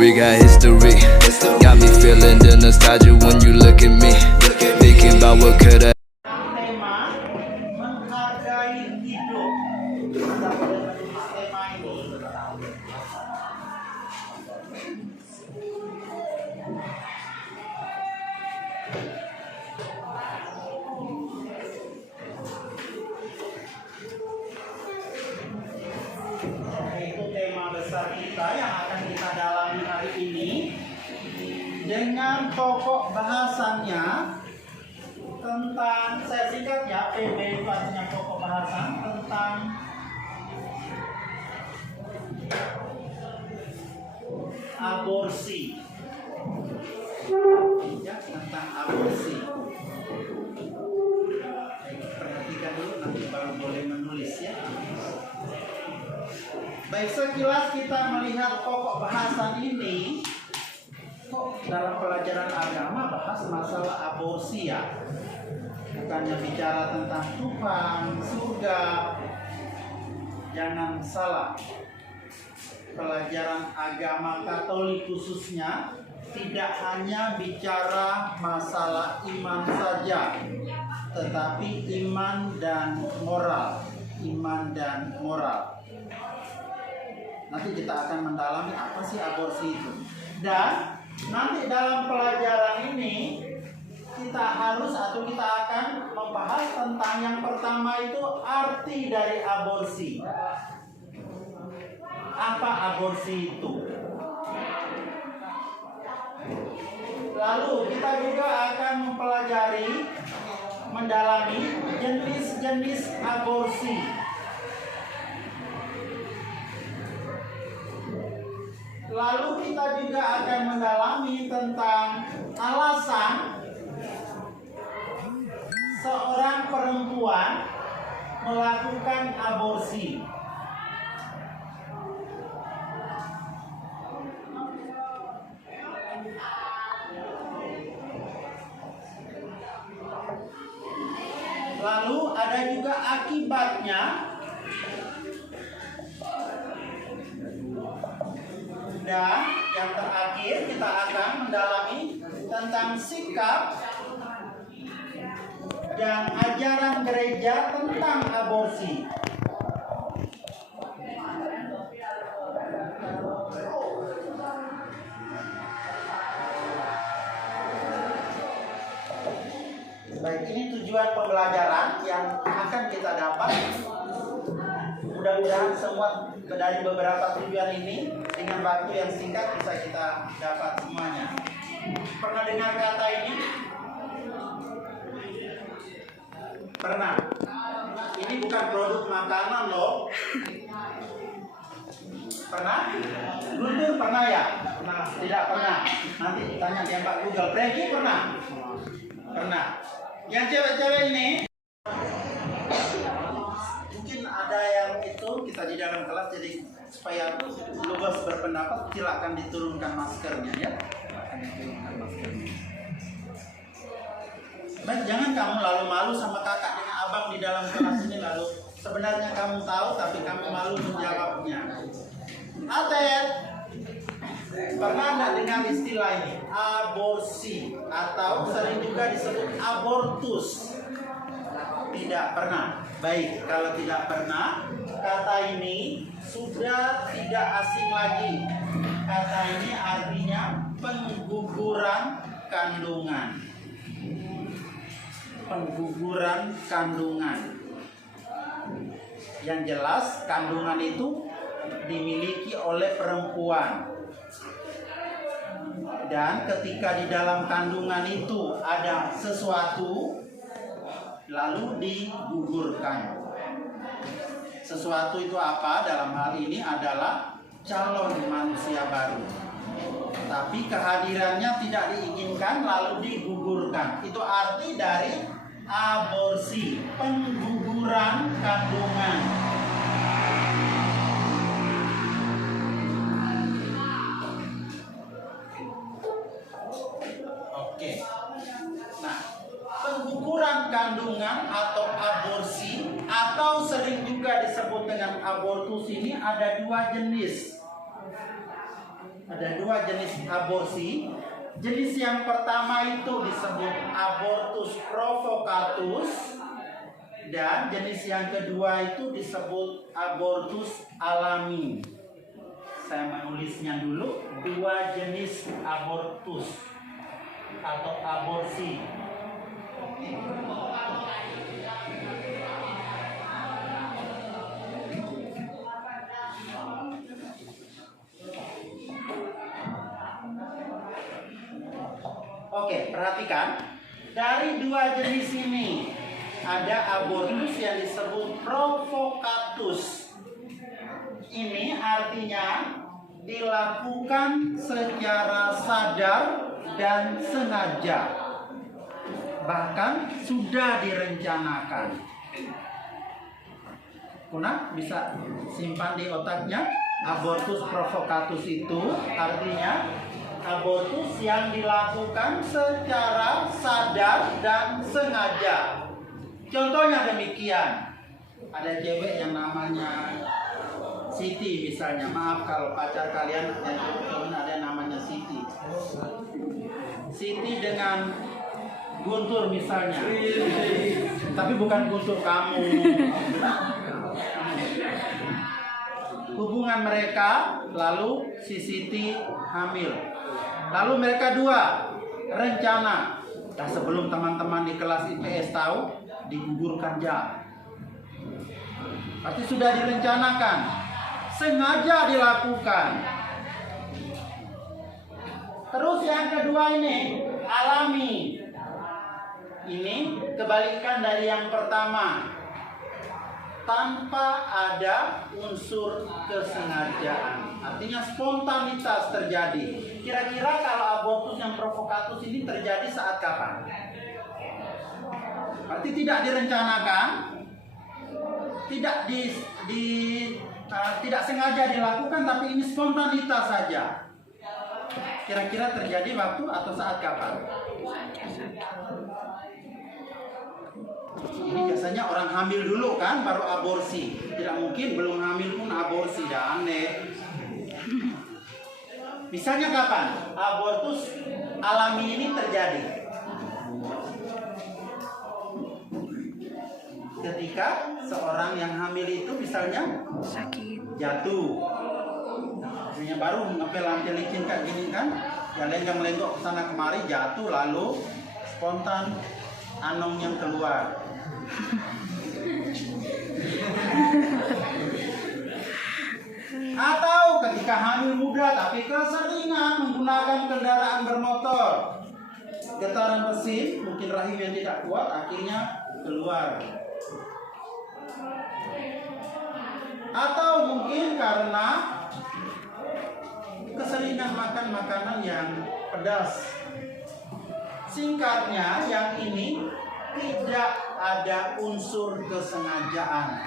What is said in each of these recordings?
We got history. Got me feeling the nostalgia when you look at me. Thinking about what could have. Tema menghargai hidup. Kita boleh menulis tema ini. Itu tema besar kita yang akan kita dalami hari ini dengan pokok bahasannya tentang, saya singkat ya, PB itu artinya pokok bahasan tentang aborsi. Ya, tentang aborsi. Perhatikan dulu, nanti baru boleh menulis ya. Baik, sekilas kita melihat pokok bahasan ini, kok dalam pelajaran agama bahas masalah aborsi ya. Bukannya bicara tentang Tuhan, surga. Jangan salah. Pelajaran agama Katolik khususnya tidak hanya bicara masalah iman saja, tetapi iman dan moral. Iman dan moral. Nanti kita akan mendalami apa sih aborsi itu. Dan nanti dalam pelajaran ini kita harus atau kita akan membahas tentang yang pertama itu arti dari aborsi. Apa aborsi itu? Lalu kita juga akan mempelajari, mendalami jenis-jenis aborsi. Lalu kita juga akan mendalami tentang alasan seorang perempuan melakukan aborsi. Lalu ada juga akibatnya. Dan yang terakhir kita akan mendalami tentang sikap dan ajaran gereja tentang aborsi. Baik, ini tujuan pembelajaran yang akan kita dapat. Mudah-mudahan semua dari beberapa tujuan ini dengan waktu yang singkat bisa kita dapat semuanya. Pernah dengar kata ini? Pernah? Ini bukan produk makanan loh. Pernah? Guntur pernah ya? Pernah. Tidak pernah. Nanti tanya dia Pak Google. Pregi pernah? Pernah. Yang cewek-cewek ini mungkin ada yang itu kita di dalam kelas, jadi supaya luas berpendapat silakan diturunkan maskernya ya. Diturunkan maskernya. Baik, jangan kamu lalu malu sama kakak dengan abang di dalam kelas ini, lalu sebenarnya kamu tahu tapi kamu malu menjawabnya. Atet, pernah nggak dengar istilah ini? Aborsi atau sering juga disebut abortus. Tidak pernah. Baik, kalau tidak pernah, kata ini sudah tidak asing lagi. Kata ini artinya pengguguran kandungan. Pengguguran kandungan. Yang jelas kandungan itu dimiliki oleh perempuan. Dan ketika di dalam kandungan itu ada sesuatu, lalu digugurkan. Sesuatu itu apa? Dalam hal ini adalah calon manusia baru. Tapi kehadirannya tidak diinginkan lalu digugurkan. Itu arti dari aborsi, pengguguran kandungan. Oke. Nah, pengguguran kandungan atau aborsi atau sering juga disebut dengan abortus ini ada dua jenis. Ada dua jenis aborsi. Jenis yang pertama itu disebut abortus provocatus, dan jenis yang kedua itu disebut abortus alami. Saya menulisnya dulu, dua jenis abortus atau aborsi. Oke, perhatikan. Dari dua jenis ini ada abortus yang disebut provocatus. Ini artinya dilakukan secara sadar dan sengaja. Bahkan sudah direncanakan. Kuna bisa simpan di otaknya. Abortus provocatus itu artinya abortus yang dilakukan secara sadar dan sengaja. Contohnya demikian. Ada cewek yang namanya Siti misalnya. Maaf kalau pacar kalian ada namanya Siti. Siti dengan Guntur misalnya. Tapi bukan Guntur kamu. Hubungan mereka, lalu si Siti hamil. Lalu mereka dua rencana. Nah, sebelum teman-teman di kelas IPS tahu, digugurkan jam. Pasti sudah direncanakan, sengaja dilakukan. Terus yang kedua ini alami. Ini kebalikan dari yang pertama. Tanpa ada unsur kesengajaan. Artinya spontanitas terjadi. Kira-kira kalau abortus yang provokatus ini terjadi saat kapan? Berarti tidak direncanakan, tidak sengaja dilakukan, tapi ini spontanitas saja. Kira-kira terjadi waktu atau saat kapan? Ini biasanya orang hamil dulu kan, baru aborsi. Tidak mungkin belum hamil pun aborsi, dah aneh. Misalnya kapan abortus alami ini terjadi? Ketika seorang yang hamil itu misalnya sakit, jatuh. Misalnya baru ngepel-ngepel licin kayak gini kan, ya lenggak-lenggok ke sana kemari, jatuh lalu spontan anong yang keluar. Atau ketika hamil muda tapi keseringan menggunakan kendaraan bermotor, getaran mesin, mungkin rahim yang tidak kuat akhirnya keluar. Atau mungkin karena keseringan makan makanan yang pedas. Singkatnya, yang ini tidak ada unsur kesengajaan.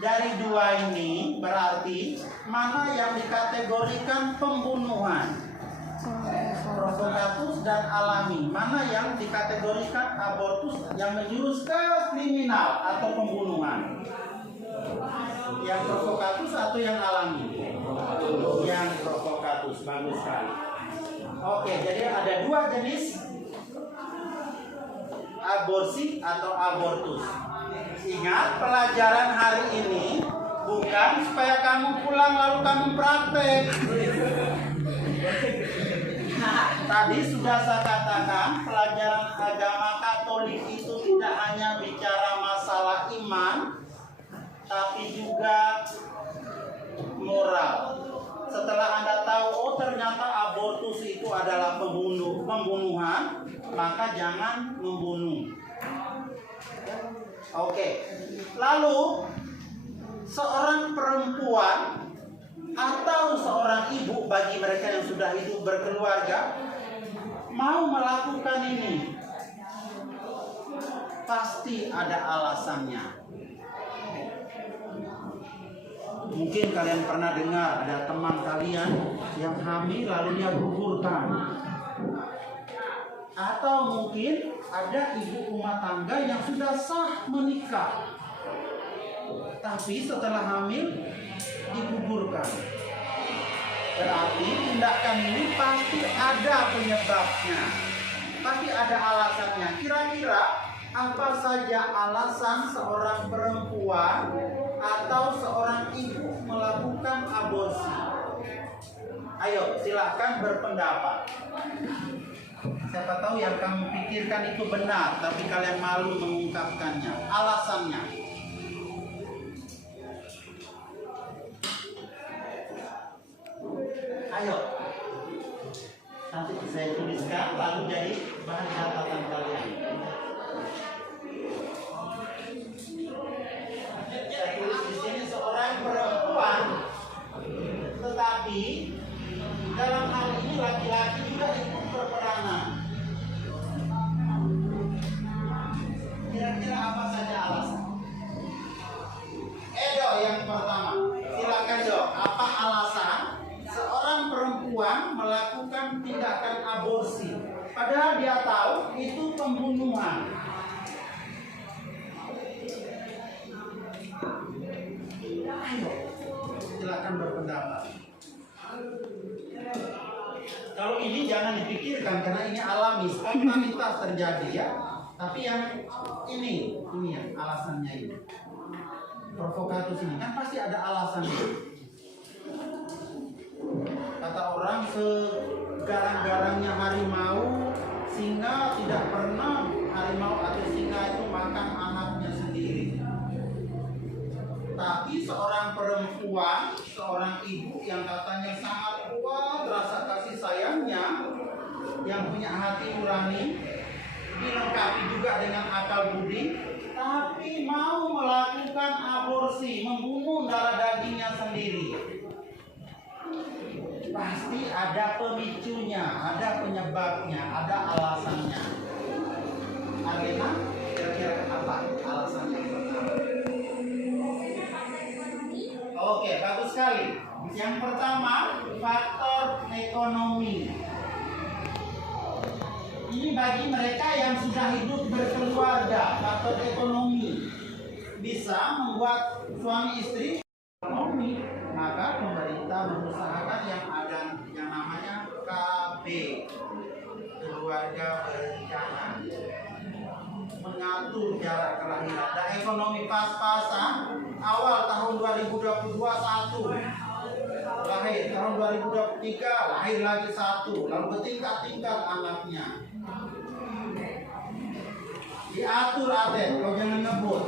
Dari dua ini berarti mana yang dikategorikan pembunuhan? Provokatus dan alami. Mana yang dikategorikan abortus yang menjurus ke kriminal atau pembunuhan? Yang provokatus atau yang alami? Yang provokatus. Bagus sekali. Oke, jadi ada dua jenis aborsi atau abortus. Ingat, pelajaran hari ini bukan supaya kamu pulang lalu kamu praktek. Tadi sudah saya katakan, pelajaran agama Katolik itu tidak hanya bicara masalah iman, tapi juga moral. Setelah Anda tahu, oh ternyata abortus itu adalah pembunuhan, maka jangan membunuh. Oke. Lalu seorang perempuan atau seorang ibu bagi mereka yang sudah hidup berkeluarga mau melakukan ini, pasti ada alasannya. Mungkin kalian pernah dengar ada teman kalian yang hamil lalu dia gugurkan. Atau mungkin ada ibu rumah tangga yang sudah sah menikah, tapi setelah hamil digugurkan. Berarti tindakan ini pasti ada penyebabnya, pasti ada alasannya. Kira-kira apa saja alasan seorang perempuan atau seorang ibu melakukan aborsi? Ayo, silakan berpendapat. Siapa tahu yang kamu pikirkan itu benar, tapi kalian malu mengungkapkannya. Alasannya. Ayo. Nanti saya tuliskan, lalu jadi bahan catatan kalian. Saya tulis di sini seorang perempuan, tetapi dalam hal ini laki-laki juga ikut berperanan. Kira-kira apa saja alasan? Edo yang pertama, silakan Dok. Apa alasan seorang perempuan melakukan tindakan aborsi, padahal dia tahu itu pembunuhan? Ayo, silakan berpendapat. Kalau ini jangan dipikirkan karena ini alami, spontanitas terjadi ya. Tapi yang ini ya alasannya ini. Provokatus ini kan pasti ada alasannya. Kata orang segarang-garangnya harimau, singa tidak pernah harimau atau singa itu makan anaknya sendiri. Tapi seorang perempuan, seorang ibu yang katanya sangat kuat rasa kasih sayangnya, yang punya hati nurani, dilengkapi juga dengan akal budi, tapi mau melakukan aborsi, membunuh darah dagingnya sendiri. Pasti ada pemicunya, ada penyebabnya, ada alasannya. Arena, kira-kira apa alasannya? Oke, bagus sekali. Yang pertama, faktor ekonomi. Ini bagi mereka yang sudah hidup berkeluarga, faktor ekonomi bisa membuat suami istri ekonomi, maka pemerintah mengusahakan yang ada yang namanya KB, keluarga berencana, mengatur jarak kelahiran. Dan ekonomi pas-pasan, awal tahun 2022 satu, lahir tahun 2023 lahir lagi satu, lalu bertingkat-tingkat anaknya. Diatur Aden, kau jangan ngebut.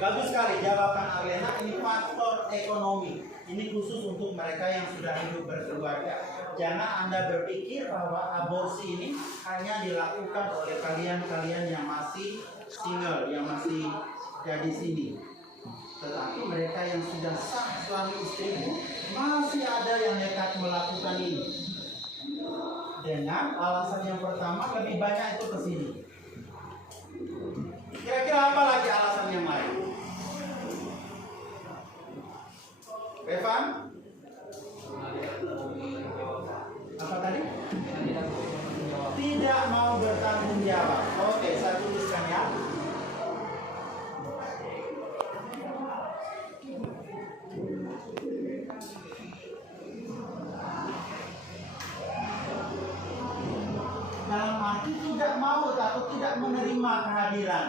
Bagus sekali jawaban Arlena. Ini faktor ekonomi. Ini khusus untuk mereka yang sudah hidup berkeluarga. Jangan Anda berpikir bahwa aborsi ini hanya dilakukan oleh kalian-kalian yang masih single, yang masih jadi sini. Tetapi mereka yang sudah sah suami istri masih ada yang nekat melakukan ini. Dengan alasan yang pertama, lebih banyak itu ke sini. Kira-kira apa lagi alasan yang lain? Evan? Apa tadi? Tidak mau bertanggung jawab. Oke, saya tuliskan ya. Dalam arti tidak mau atau tidak menerima kehadiran.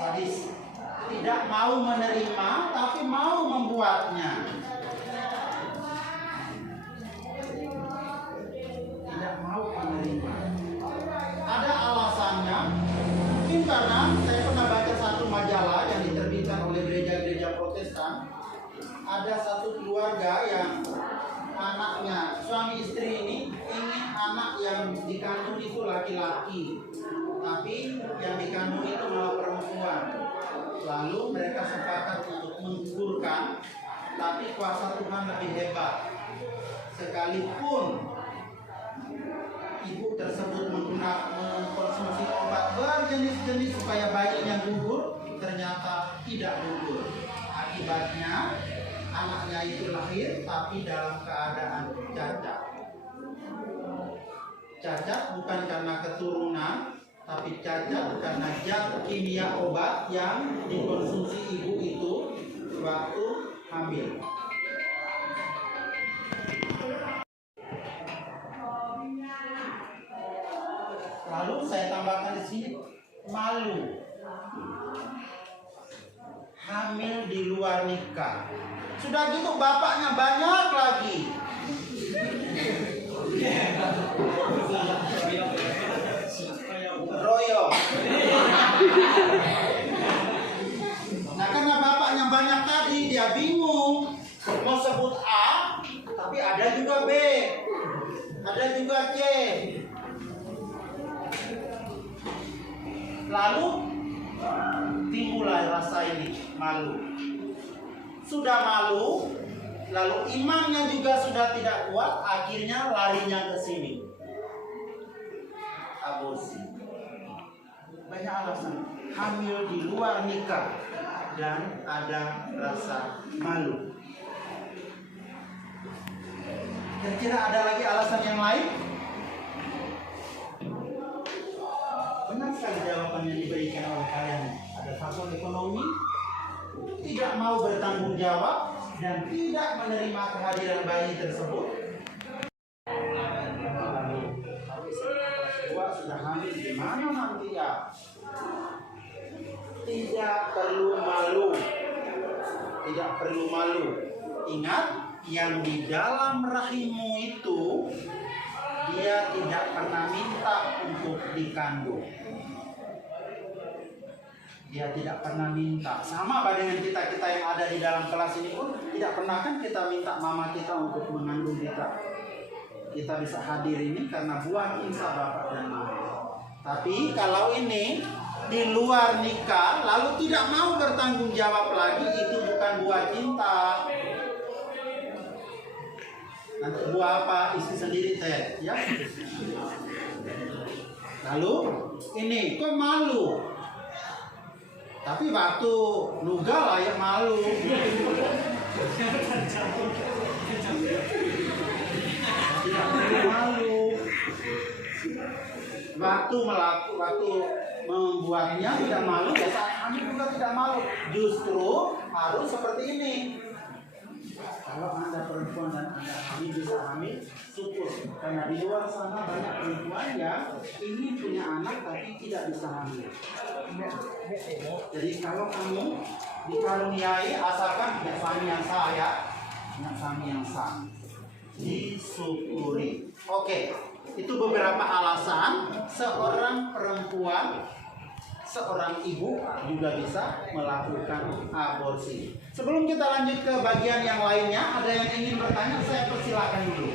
Sadis. Tidak mau menerima tapi mau membuatnya. Tidak mau menerima. Ada alasannya. Mungkin karena saya pernah baca satu majalah yang diterbitkan oleh gereja-gereja Protestan. Ada satu keluarga yang anaknya, suami istri ini ingin anak yang dikandung itu laki-laki, tapi yang dikandung itu malah perempuan. Lalu mereka sepakat untuk menggugurkan, tapi kuasa Tuhan lebih hebat. Sekalipun ibu tersebut mengkonsumsi obat berjenis-jenis supaya bayinya gugur, ternyata tidak gugur. Akibatnya anaknya itu lahir tapi dalam keadaan cacat. Cacat bukan karena keturunan, tapi cacat karena zat kimia obat yang dikonsumsi ibu itu waktu hamil. Lalu saya tambahkan di sini malu. Hamil di luar nikah. Sudah gitu bapaknya banyak lagi. Royo. Nah, karena bapaknya banyak tadi dia bingung mau sebut A, tapi ada juga B, ada juga C. Lalu timbullah rasa ini malu. Sudah malu, lalu imannya juga sudah tidak kuat, akhirnya larinya ke sini. Aborsi. Banyak alasan. Hamil di luar nikah dan ada rasa malu. Kira-kira ada lagi alasan yang lain? Benar sekali jawaban yang diberikan oleh kalian. Ada faktor ekonomi, tidak mau bertanggung jawab, dan tidak menerima kehadiran bayi tersebut. Sudah hamil gimana nanti ya? Tidak perlu malu. Tidak perlu malu. Ingat, yang di dalam rahimmu itu dia tidak pernah minta untuk dikandung. Dia tidak pernah minta. Sama dengan kita yang ada di dalam kelas ini pun tidak pernah kan kita minta mama kita untuk mengandung kita. Kita bisa hadir ini karena buah cinta bapak dan mama. Tapi kalau ini di luar nikah lalu tidak mau bertanggung jawab lagi, itu bukan buah cinta. Nanti buah apa? Isi sendiri teh, ya. Lalu ini kok malu? Tapi waktu nugal lah ya malu. Malu. Waktu membuatnya tidak malu, ya saat hamil juga tidak malu. Justru harus seperti ini. Kalau Anda perempuan dan Anda hamil bisa hamil, syukur. Karena di luar sana banyak perempuan yang ingin punya anak tapi tidak bisa hamil. Jadi kalau kamu dikaruniai, asalkan punya suami yang sah ya, punya suami yang sah, disyukuri. Oke, itu beberapa alasan seorang perempuan, seorang ibu juga bisa melakukan aborsi. Sebelum kita lanjut ke bagian yang lainnya, ada yang ingin bertanya, saya persilakan dulu.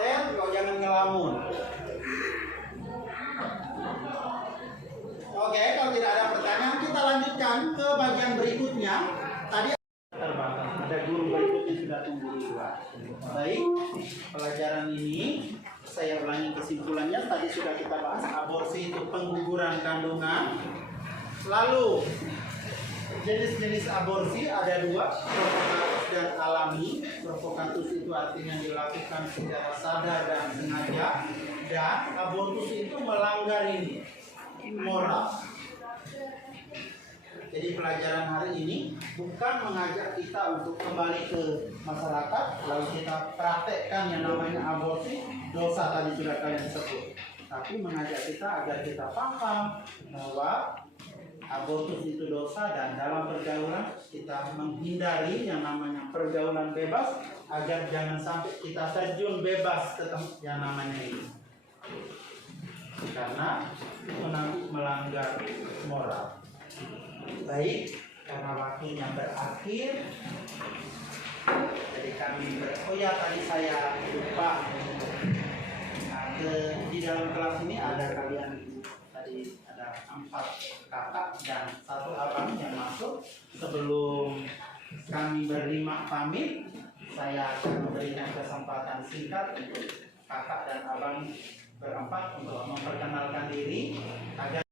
Ter, kau jangan ngelamun. Oke, kalau tidak ada pertanyaan, kita lanjutkan ke bagian berikutnya. Tadi terbatas, ada guru berikutnya sudah tunggu di luar. Baik, pelajaran ini saya ulangi kesimpulannya. Tadi sudah kita bahas, aborsi itu pengguguran kandungan. Lalu jenis-jenis aborsi ada dua, provokatus dan alami. Provokatus itu artinya dilakukan secara sadar dan sengaja, dan abortus itu melanggar ini moral. Jadi pelajaran hari ini bukan mengajak kita untuk kembali ke masyarakat lalu kita praktekkan yang namanya aborsi, dosa tadi sudah kalian sebut, tapi mengajak kita agar kita paham bahwa abortus itu dosa, dan dalam pergaulan kita menghindari yang namanya pergaulan bebas agar jangan sampai kita terjun bebas ke yang namanya ini, karena itu nanti melanggar moral. Baik, karena waktunya berakhir, jadi kami tadi saya lupa, di dalam kelas ini ada kalian tadi ada 4 kakak dan 1 abang yang masuk. Sebelum kami berlima pamit, saya akan memberikan kesempatan singkat untuk kakak dan abang berempat untuk memperkenalkan diri agar